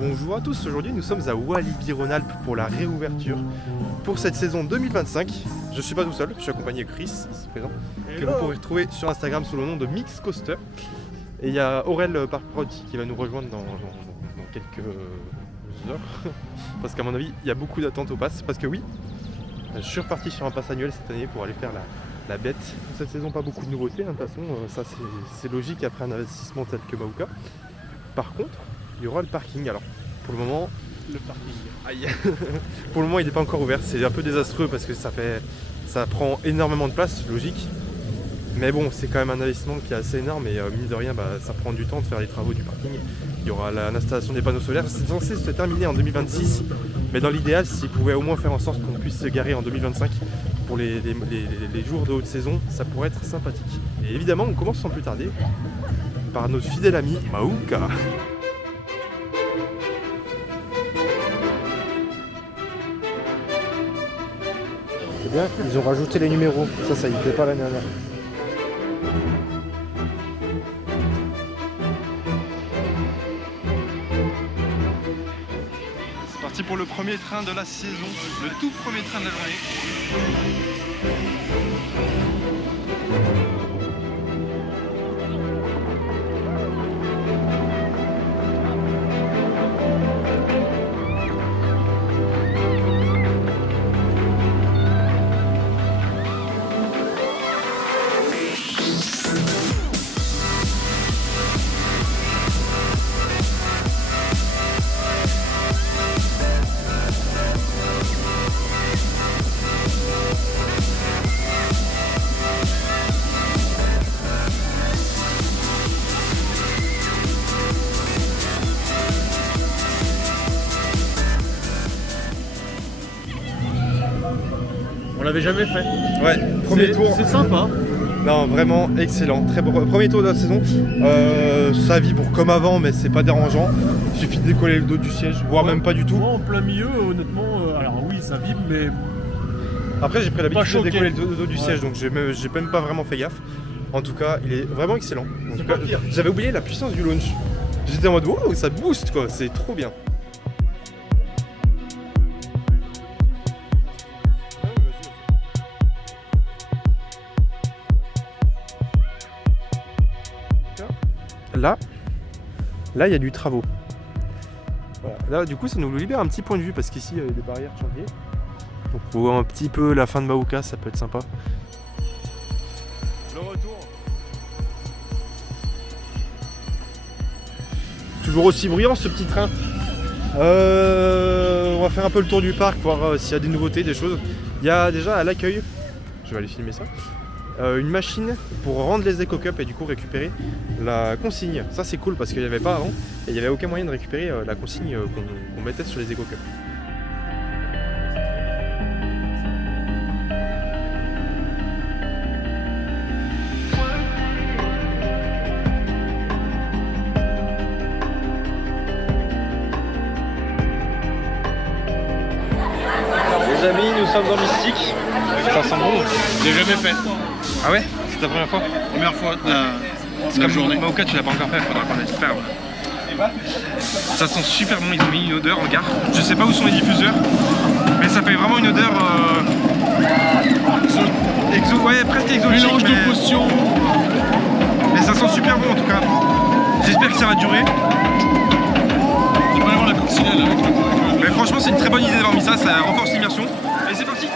Bonjour à tous, aujourd'hui nous sommes à Walibi-Rhône-Alpes pour la réouverture pour cette saison 2025. Je ne suis pas tout seul, je suis accompagné de Chris, ici présent, que vous pourrez retrouver sur Instagram sous le nom de Mix Coaster. Et il y a Aurel Parprod qui va nous rejoindre dans quelques heures, parce qu'à mon avis il y a beaucoup d'attentes au pass, parce que oui, je suis reparti sur un pass annuel cette année pour aller faire la bête. Cette saison pas beaucoup de nouveautés, de toute façon ça c'est logique après un investissement tel que Maouka. Par contre, il y aura le parking. Alors, pour le moment, le parking. Aïe. Pour le moment, il n'est pas encore ouvert. C'est un peu désastreux parce que ça prend énormément de place, logique. Mais bon, c'est quand même un investissement qui est assez énorme et mine de rien, ça prend du temps de faire les travaux du parking. Il y aura l'installation des panneaux solaires. C'est censé se terminer en 2026, mais dans l'idéal, s'ils pouvaient au moins faire en sorte qu'on puisse se garer en 2025 pour les jours de haute saison, ça pourrait être sympathique. Et évidemment, on commence sans plus tarder par notre fidèle ami Maouka. C'est bien, ils ont rajouté les numéros, ça y était pas l'année dernière. C'est parti pour le premier train de la saison, le tout premier train de la journée. On l'avait jamais fait. Ouais, premier tour. C'est sympa. Non, vraiment excellent. Très beau. Premier tour de la saison. Ça vibre comme avant, mais c'est pas dérangeant. Il suffit de décoller le dos du siège, voire même pas du tout. Moi, en plein milieu, honnêtement, alors oui, ça vibre, mais Après, j'ai pris l'habitude de choqué. décoller le dos du siège, donc j'ai même pas vraiment fait gaffe. En tout cas, il est vraiment excellent. En tout cas, j'avais oublié la puissance du launch. J'étais en mode wow, ça booste quoi, c'est trop bien. Là, il y a du travaux. Voilà. Là, du coup, ça nous libère un petit point de vue parce qu'ici, il y a des barrières de chantier. Donc, pour voir un petit peu la fin de Maouka, ça peut être sympa. Le retour. Toujours aussi bruyant ce petit train. On va faire un peu le tour du parc, voir s'il y a des nouveautés, des choses. Il y a déjà à l'accueil, je vais aller filmer ça, une machine pour rendre les éco-cups et du coup récupérer la consigne. Ça c'est cool parce qu'il n'y avait pas avant et il n'y avait aucun moyen de récupérer la consigne qu'on mettait sur les éco-cups. Les amis, nous sommes en mystique. Ça sent bon. je l'ai jamais fait. Ah ouais? C'est ta première fois? Première fois C'est comme journée. Maouka, tu l'as pas encore fait, faudra qu'on aille faire. Ça sent super bon, ils ont mis une odeur en gare. Je sais pas où sont les diffuseurs, mais ça fait vraiment une odeur ouais, presque exotique. Mélange de potions. Mais ça sent super bon en tout cas. J'espère que ça va durer. On va aller voir la coccinelle avec le. Mais franchement, c'est une très bonne idée d'avoir mis ça, ça renforce l'immersion. Et c'est parti!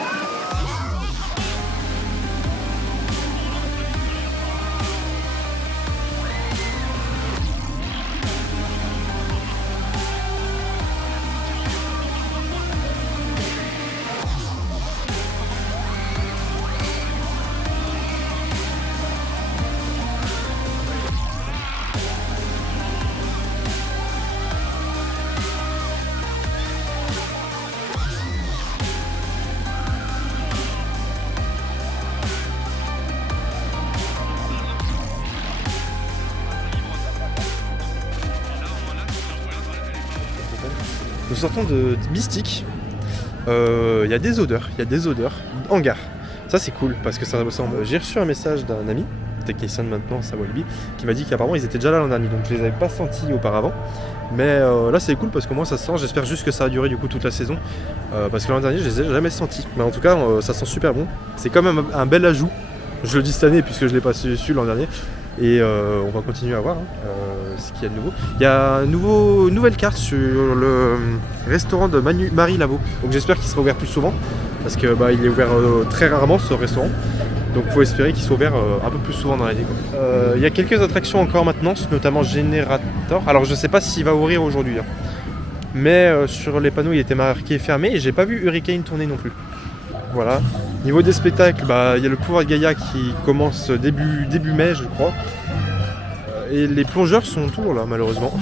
Nous sortons de Mystique. Il y a des odeurs en gare. Ça c'est cool parce que ça ressemble. J'ai reçu un message d'un ami technicien de maintenance à Walibi, qui m'a dit qu'apparemment ils étaient déjà là l'an dernier, donc je les avais pas sentis auparavant. Mais là c'est cool parce que moi ça se sent, j'espère juste que ça va durer du coup toute la saison, parce que l'an dernier je les ai jamais sentis. Mais en tout cas ça sent super bon, c'est quand même un bel ajout, je le dis cette année puisque je l'ai pas su l'an dernier. Et on va continuer à voir ce qu'il y a de nouveau. Il y a une nouvelle carte sur le restaurant de Marie Laveau. Donc j'espère qu'il sera ouvert plus souvent. Parce que il est ouvert très rarement ce restaurant. Donc il faut espérer qu'il soit ouvert un peu plus souvent dans l'année. Il y a quelques attractions encore en maintenance, notamment Generator. Alors je sais pas s'il va ouvrir aujourd'hui. Hein. Mais sur les panneaux il était marqué fermé et j'ai pas vu Hurricane tourner non plus. Voilà. Niveau des spectacles, il y a le pouvoir de Gaïa qui commence début mai, je crois. Et les plongeurs sont toujours là, malheureusement.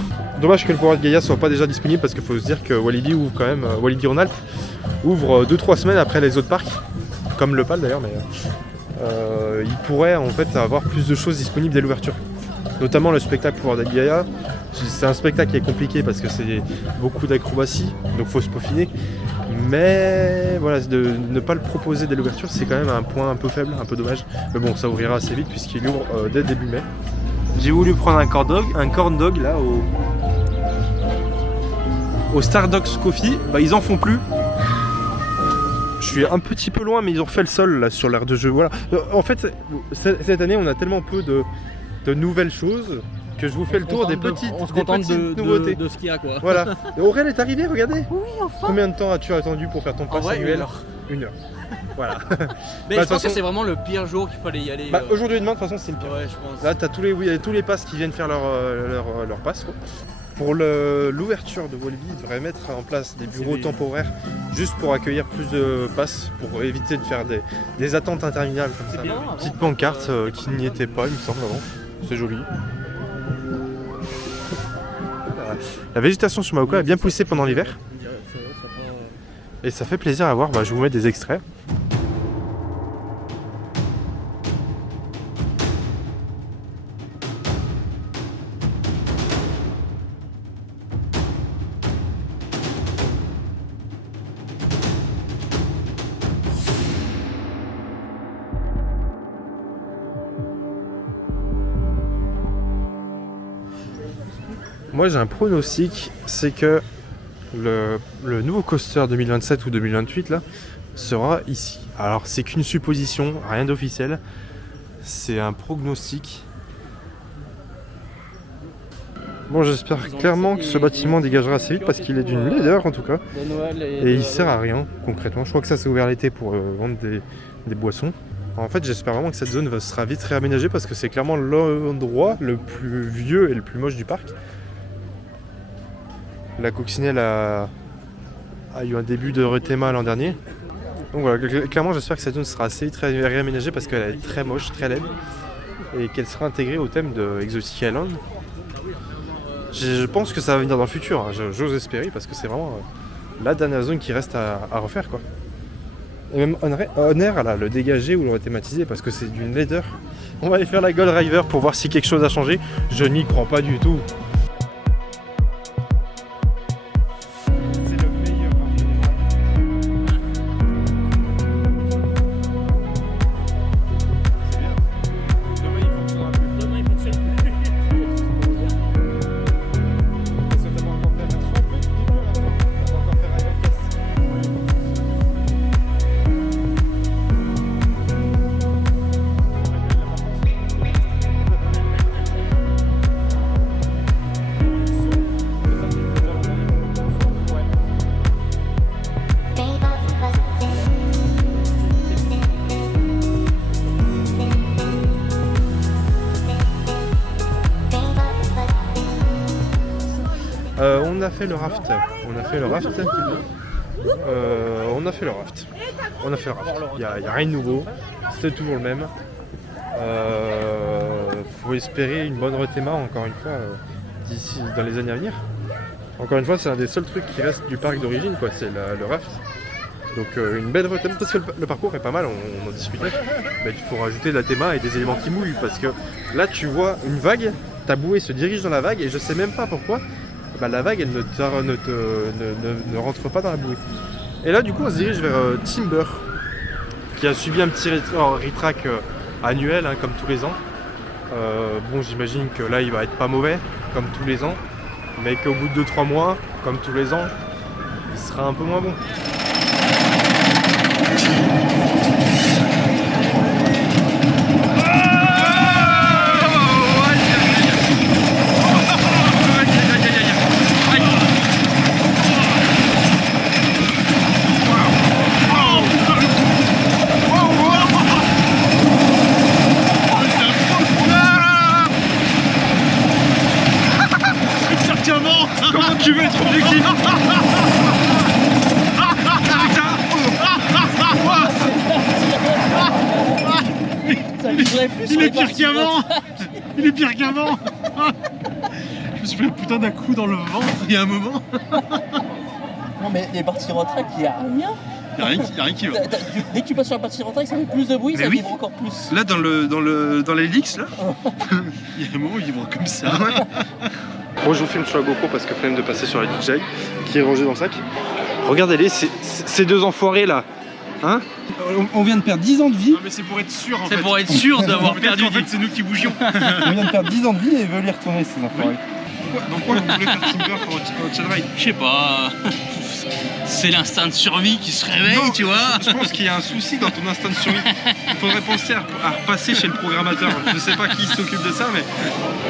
Dommage que le pouvoir de Gaïa soit pas déjà disponible parce qu'il faut se dire que Walibi ouvre quand même, Walibi Rhône-Alpes ouvre 2-3 semaines après les autres parcs, comme le PAL d'ailleurs, mais il pourrait en fait avoir plus de choses disponibles dès l'ouverture. Notamment le spectacle pouvoir de Gaïa. C'est un spectacle qui est compliqué parce que c'est beaucoup d'acrobatie, donc faut se peaufiner. Mais voilà, de ne pas le proposer dès l'ouverture, c'est quand même un point un peu faible, un peu dommage. Mais bon, ça ouvrira assez vite puisqu'il ouvre dès début mai. J'ai voulu prendre un corn dog là au Starbucks Coffee. Ils en font plus. Je suis un petit peu loin, mais ils ont refait le sol là sur l'aire de jeu. Voilà. En fait, cette année, on a tellement peu de nouvelles choses que je vous fais le tour des petites nouveautés. De ce qu'il y a quoi. Voilà. Aurèle est arrivé, regardez. Oui, enfin. Combien de temps as-tu attendu pour faire ton pass annuel? 1 heure. Voilà. Mais je pense que c'est vraiment le pire jour qu'il fallait y aller. Aujourd'hui et demain, de toute façon, c'est le pire. Ouais, je pense. Là, t'as tous les passes qui viennent faire leur pass. Quoi. Pour l'ouverture de Walibi, ils devraient mettre en place des bureaux temporaires juste pour accueillir plus de passes, pour éviter de faire des attentes interminables comme ça. Une petite pancarte qui n'y était pas, il me semble, avant. C'est joli. La végétation sur Maoka est bien poussée pendant l'hiver. Et ça fait plaisir à voir, je vous mets des extraits. Moi j'ai un pronostic, c'est que le nouveau coaster 2027 ou 2028 là sera ici. Alors c'est qu'une supposition, rien d'officiel, c'est un prognostic. Bon, j'espère clairement que ce bâtiment dégagera assez vite parce qu'il est d'une laideur en tout cas. Et il sert à rien concrètement. Je crois que ça s'est ouvert l'été pour vendre des boissons. En fait, j'espère vraiment que cette zone sera vite réaménagée parce que c'est clairement l'endroit le plus vieux et le plus moche du parc. La coccinelle a eu un début de rethéma l'an dernier. Donc voilà, clairement j'espère que cette zone sera assez vite réaménagée parce qu'elle est très moche, très laide. Et qu'elle sera intégrée au thème de Exotic Island. Je pense que ça va venir dans le futur, hein. J'ose espérer parce que c'est vraiment la dernière zone qui reste à refaire quoi. Et même Honor là, le dégager ou le rethématiser parce que c'est d'une laideur. On va aller faire la Gold River pour voir si quelque chose a changé. Je n'y crois pas du tout. On a fait le raft. Il n'y a rien de nouveau. C'est toujours le même. Faut espérer une bonne rethéma encore une fois d'ici dans les années à venir. Encore une fois, c'est un des seuls trucs qui reste du parc d'origine, quoi. C'est le raft. Donc une belle rethéma parce que le parcours est pas mal. On en discutait. Mais il faut rajouter de la théma et des éléments qui mouillent parce que là, tu vois une vague. Ta bouée se dirige dans la vague et je sais même pas pourquoi. La vague elle ne rentre pas dans la bouée. Et là du coup on se dirige vers Timber qui a subi un petit retrack annuel comme tous les ans. Bon, j'imagine que là, il va être pas mauvais, comme tous les ans, mais qu'au bout de 2-3 mois, comme tous les ans, il sera un peu moins bon. Comment tu veux être objectif? Il est pire qu'avant. Il est pire qu'avant. Je me suis fait un putain d'un coup dans le ventre il y a un moment. Non mais les parties retraite, il y a rien. Il y a rien qui va. Dès que tu passes sur la partie retraite, ça fait plus de bruit, Mais ça oui. vibre encore plus. Là dans l'hélice là, il y a un moment où il vibre comme ça. Moi je vous filme sur la GoPro parce que flemme de passer sur la DJI qui est rangée dans le sac. Regardez-les, ces deux enfoirés là. Hein? On vient de perdre 10 ans de vie. Non mais c'est pour être sûr en fait. C'est pour être sûr d'avoir perdu. En fait c'est nous qui bougions. On vient de perdre 10 ans de vie et veulent y retourner ces enfoirés. Dans quoi vous voulez faire Timber pour votre channel ride? Je sais pas. C'est l'instinct de survie qui se réveille, Non, tu vois. Je pense qu'il y a un souci dans ton instinct de survie. Il faudrait penser à repasser chez le programmateur. Je sais pas qui s'occupe de ça, mais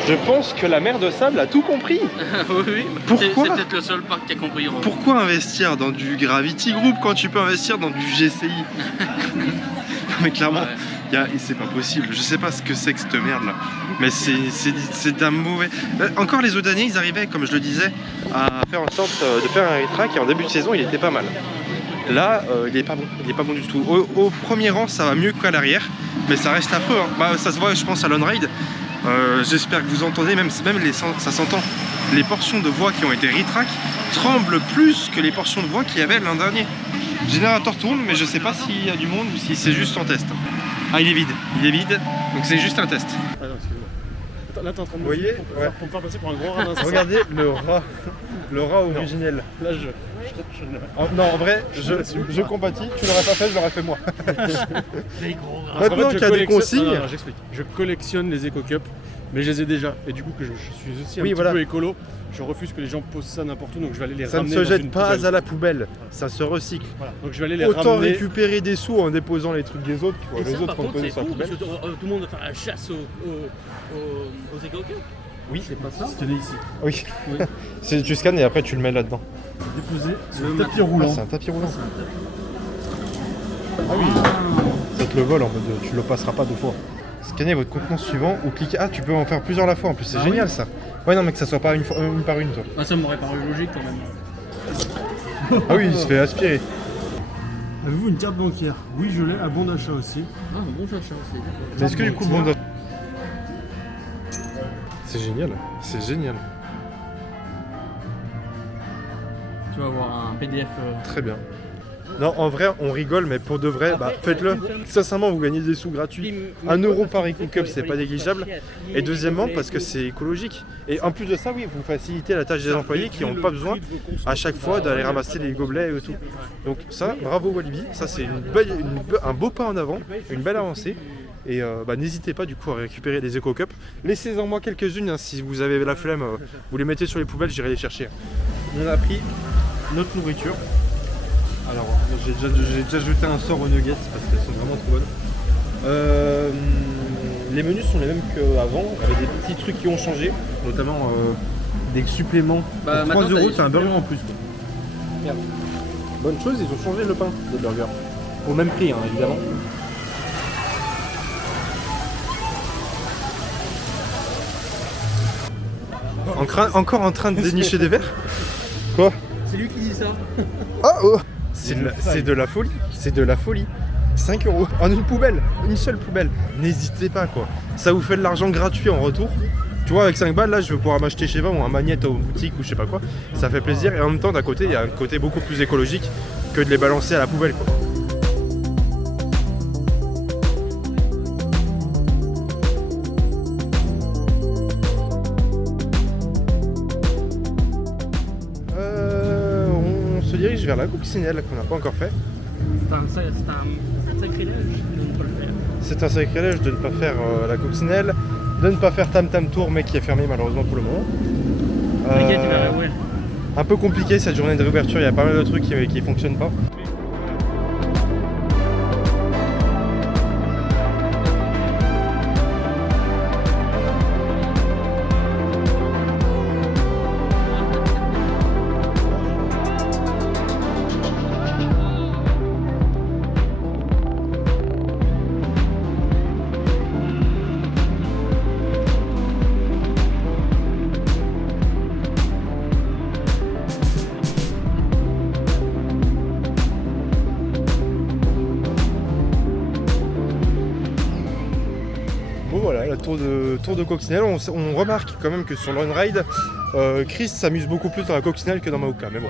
Je pense que la mer de sable a tout compris. Oui. Pourquoi? C'est peut-être le seul parc qui a compris. pourquoi investir dans du Gravity Group quand tu peux investir dans du GCI? Mais clairement, Ouais. c'est pas possible. Je sais pas ce que c'est que cette merde là. Mais c'est d'un mauvais. Encore les autres années, ils arrivaient, comme je le disais, à faire en sorte de faire un retrack et en début de saison, il était pas mal. Là, il est pas bon. Il est pas bon du tout. Au premier rang, ça va mieux qu'à l'arrière, mais ça reste affreux. Hein. Bah, ça se voit, je pense, à l'on-ride. J'espère que vous entendez, ça s'entend. Les portions de voix qui ont été retrack tremblent plus que les portions de voix qu'il y avait l'an dernier. Le générateur tourne, mais je sais pas s'il y a du monde ou si c'est juste en test. Ah, il est vide, donc c'est juste un test. Ah non, excuse-moi. Là, t'es en train de me Vous voyez, filmer pour me faire passer pour un grand radin. Regardez le rat originel. Là, je ne. Non, en vrai, je compatis. Tu l'aurais pas fait, je l'aurais fait moi. Les gros radins. Maintenant qu'il y a des consignes. Non, j'explique. Je collectionne les Eco Cup, mais je les ai déjà. Et du coup, que je suis aussi un petit peu écolo, je refuse que les gens posent ça n'importe où, donc je vais aller les Ça ne ramener. se dans jette une pas poubelle. à la poubelle, ça se recycle. Voilà. Donc je vais aller les Autant ramener. récupérer des sous en déposant les trucs des autres, quoi. Et Les ça, autres par font contre, poser c'est sur la fou, parce poubelle. que tout le monde va faire la chasse aux éco-cups. Oui, C'est pas ça. Scanner ici. oui. Oui. Tu scannes et après tu le mets là-dedans. Déposer sur le Le tapis roulant. C'est un tapis roulant. Ah oui, ça te le vole en mode tu le passeras pas deux fois. Scannez votre contenant suivant ou cliquez. Ah, tu peux en faire plusieurs à la fois en plus, c'est Ah génial ça. Ouais, non, mais que ça soit pas une par une, toi. Ah, ça m'aurait paru logique quand même. Ah oui, il se fait aspirer. Avez-vous une carte bancaire? Oui, je l'ai. À bon d'achat aussi. Ah, bon chat, c'est d'accord. Mais est-ce que du coup, bon. C'est génial, c'est génial. Tu vas avoir un PDF. Très bien. Non, en vrai, on rigole, mais pour de vrai, bah, faites-le. Sincèrement, vous gagnez des sous gratuits. 1 euro par Eco-Cup, c'est pas négligeable. Et deuxièmement, parce que c'est écologique. Et en plus de ça, oui, vous facilitez la tâche des employés qui n'ont pas besoin à chaque fois d'aller ramasser les gobelets et tout. Donc ça, bravo Walibi, ça c'est un beau pas en avant, une belle avancée. Et bah, n'hésitez pas du coup à récupérer des Eco-Cup. Laissez-en moi quelques-unes, hein, si vous avez la flemme, vous les mettez sur les poubelles, j'irai les chercher. On a pris notre nourriture. Alors, j'ai déjà jeté un sort aux nuggets parce qu'elles sont vraiment trop bonnes. Les menus sont les mêmes qu'avant, avec des petits trucs qui ont changé, notamment des suppléments. Bah, Pour 3 maintenant, euros, t'as c'est un des burger en plus. Quoi. Merde. Bonne chose, ils ont changé le pain des burgers. Au même prix, hein, évidemment. Encore en train de dénicher des verres? Quoi? C'est lui qui dit ça. Oh, c'est de la folie, c'est de la folie. 5 euros en une poubelle, une seule poubelle. N'hésitez pas quoi. Ça vous fait de l'argent gratuit en retour. Tu vois, avec 5 balles là, je vais pouvoir m'acheter chez moi un magnète aux boutiques ou je sais pas quoi. Ça fait plaisir et en même temps d'un côté, il y a un côté beaucoup plus écologique que de les balancer à la poubelle quoi. On se dirige vers la coccinelle qu'on n'a pas encore fait. C'est un sacrilège de ne pas le faire. C'est un sacrilège de ne pas faire la coccinelle. de ne pas faire Tam Tam Tour, mais qui est fermé malheureusement pour le moment. T'inquiète, il va réouvrir. Un peu compliqué cette journée de réouverture, il y a pas mal de trucs qui fonctionnent pas. Bon voilà, la tour de Coccinelle, on remarque quand même que sur le run ride, Chris s'amuse beaucoup plus dans la Coccinelle que dans Maoka, mais bon.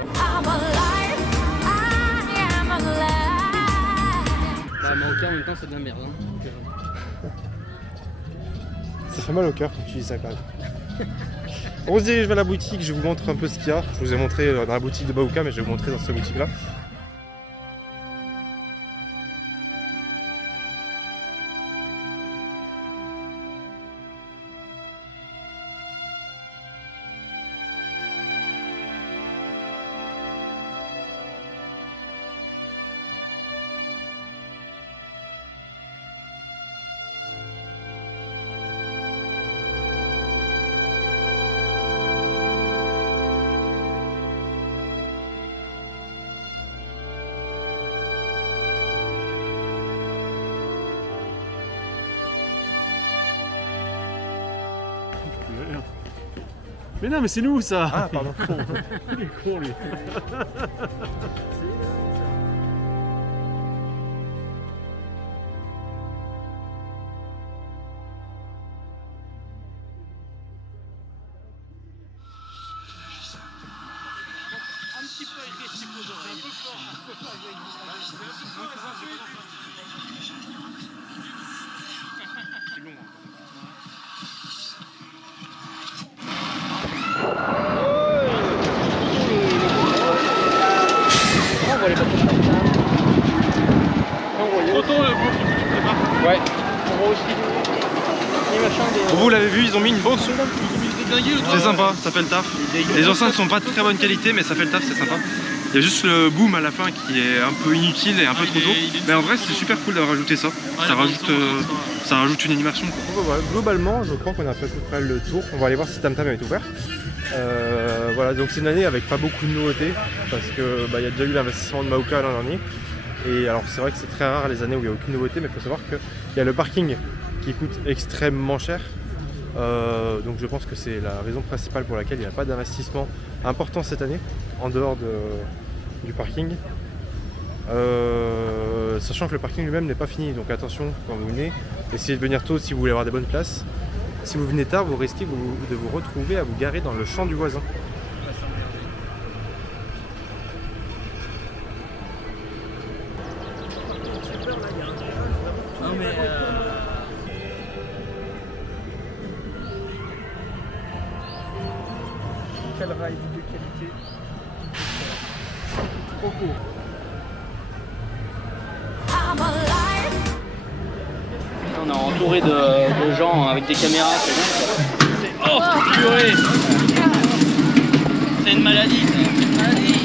Bah, Maoka en même temps, c'est de la merde. Hein. Ça fait mal au cœur quand tu dis ça quand même. On se dirige vers la boutique, je vous montre un peu ce qu'il y a. Je vous ai montré dans la boutique de Maoka, mais je vais vous montrer dans cette boutique là. Mais non, mais c'est nous ça. Ah pardon. Il est con lui. Un petit peu avec les chiffres aux oreilles. Un peu fort. C'est long. Ouais. On voit aussi les machins des... Vous l'avez vu, ils ont mis une bande son. C'est sympa, ça fait le taf. Les enceintes sont pas de très bonne qualité, mais ça fait le taf, c'est sympa. Il y a juste le boom à la fin qui est un peu inutile et un peu trop tôt. Mais en vrai, c'est super cool d'avoir rajouté ça. Ça rajoute une animation. Bon, voilà, globalement, je crois qu'on a fait à peu près le tour. On va aller voir si Tam Tam est ouvert. Voilà, donc c'est une année avec pas beaucoup de nouveautés parce que y a déjà eu l'investissement de Maoka l'an dernier. Et alors c'est vrai que c'est très rare les années où il n'y a aucune nouveauté, mais il faut savoir qu'il y a le parking qui coûte extrêmement cher. Donc je pense que c'est la raison principale pour laquelle il n'y a pas d'investissement important cette année, en dehors du parking. Sachant que le parking lui-même n'est pas fini, donc attention quand vous venez, essayez de venir tôt si vous voulez avoir des bonnes places. Si vous venez tard, vous risquez de vous retrouver à vous garer dans le champ du voisin. Non mais Quel ride de qualité. trop court. On est entouré de gens avec des caméras, c'est bon. Oh purée. C'est une maladie, c'est une maladie.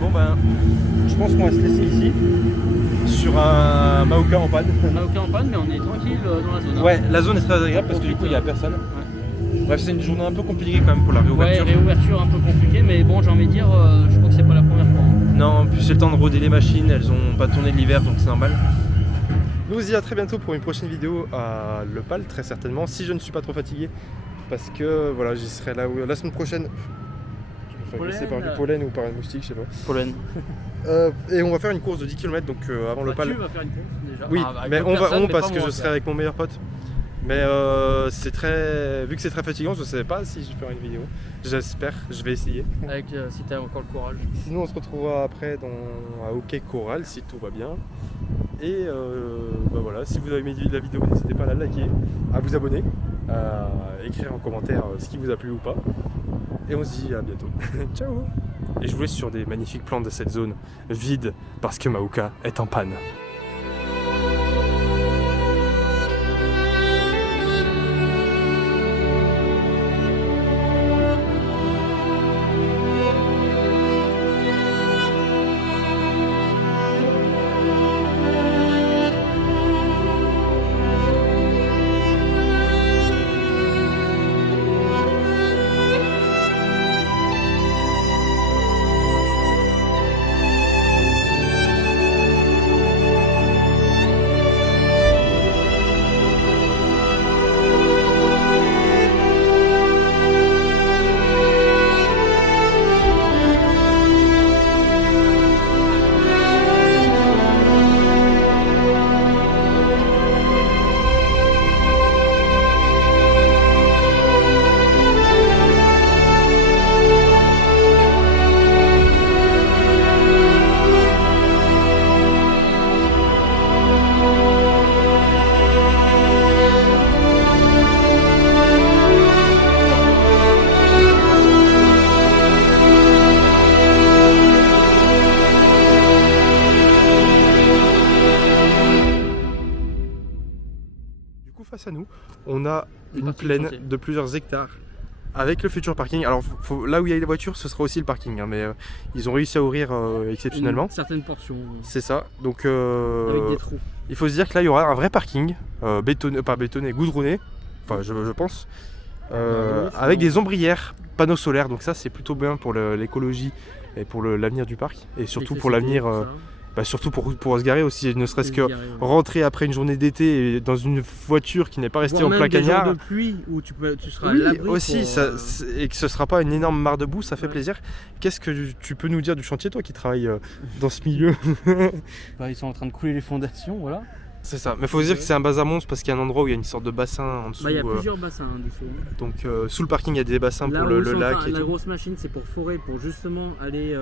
Bon je pense qu'on va se laisser ici sur un Maoka en panne. Maoka en panne, mais on est tranquille dans la zone. Ouais, la zone est très agréable parce que du coup il n'y a personne. Ouais. Bref, c'est une journée un peu compliquée quand même pour la réouverture. Ouais, réouverture un peu compliquée, mais bon, j'ai envie de dire, je crois que c'est pas la première fois. Non, en plus c'est le temps de roder les machines, elles ont pas tourné de l'hiver donc c'est normal. Nous on se dit à très bientôt pour une prochaine vidéo à Le Pal, très certainement, si je ne suis pas trop fatigué. parce que voilà, j'y serai là la semaine prochaine. Je vais me faire agresser par du pollen ou par un moustique, je sais pas. Pollen. Et on va faire une course de 10 km donc avant le pal. Tu vas faire une course déjà. Oui, avec mais d'autres on va personnes, mais parce pas que moi, je serai avec mon meilleur pote. Mais vu que c'est très fatigant, je sais pas si je ferai une vidéo. J'espère, je vais essayer. Avec si t'as encore le courage. Sinon on se retrouvera après à Hockey Choral si tout va bien. Et voilà, si vous avez aimé la vidéo, n'hésitez pas à la liker, à vous abonner, à écrire en commentaire ce qui vous a plu ou pas. Et on se dit à bientôt. Ciao. Et je vous laisse sur des magnifiques plans de cette zone vide parce que Maouka est en panne. Face à nous, on a une plaine de plusieurs hectares avec le futur parking. Alors là où il y a les voitures, ce sera aussi le parking, hein, mais ils ont réussi à ouvrir exceptionnellement. Une certaine portion. C'est ça. Donc avec des trous. il faut se dire que là il y aura un vrai parking bétonné, pas bétonné, goudronné. Enfin je pense. Avec des ombrières, panneaux solaires. Donc ça c'est plutôt bien pour l'écologie et pour l'avenir du parc et surtout pour l'avenir. Surtout pour se garer aussi, ne serait-ce que rentrer après une journée d'été dans une voiture qui n'est pas restée en plein cagnard. Des jours de pluie où tu seras à l'abri aussi, et que ce sera pas une énorme mare de boue, ça fait plaisir. Qu'est-ce que tu peux nous dire du chantier, toi qui travailles dans ce milieu? Ils sont en train de couler les fondations, voilà. C'est ça, mais il faut se dire que c'est un bassin monstre parce qu'il y a un endroit où il y a une sorte de bassin en dessous. Il y a plusieurs bassins en dessous. Donc sous le parking il y a des bassins pour le lac. La grosse machine c'est pour forer, pour justement aller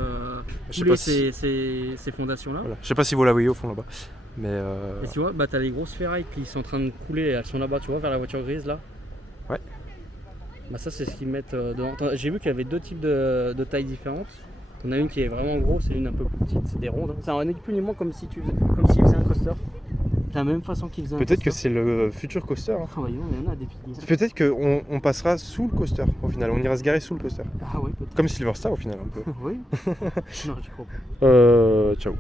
couler ces fondations là. Voilà. Je sais pas si vous la voyez au fond là-bas. Mais et tu vois, t'as les grosses ferrailles qui sont en train de couler, elles sont là-bas, tu vois, vers la voiture grise là. Ouais. Ça c'est ce qu'ils mettent dedans. J'ai vu qu'il y avait deux types de tailles différentes. On a une qui est vraiment grosse et une un peu plus petite, c'est des rondes. C'est un équipement comme s'ils faisaient un coaster. De la même façon qu'ils faisaient un coaster. Peut-être que c'est le futur coaster. Hein. Oh, il y en a des petites. Peut-être qu'on passera sous le coaster au final, on ira se garer sous le coaster. Ah oui, peut-être. Comme Silver Star au final un peu. Oui. Non, j'y crois pas. Ciao.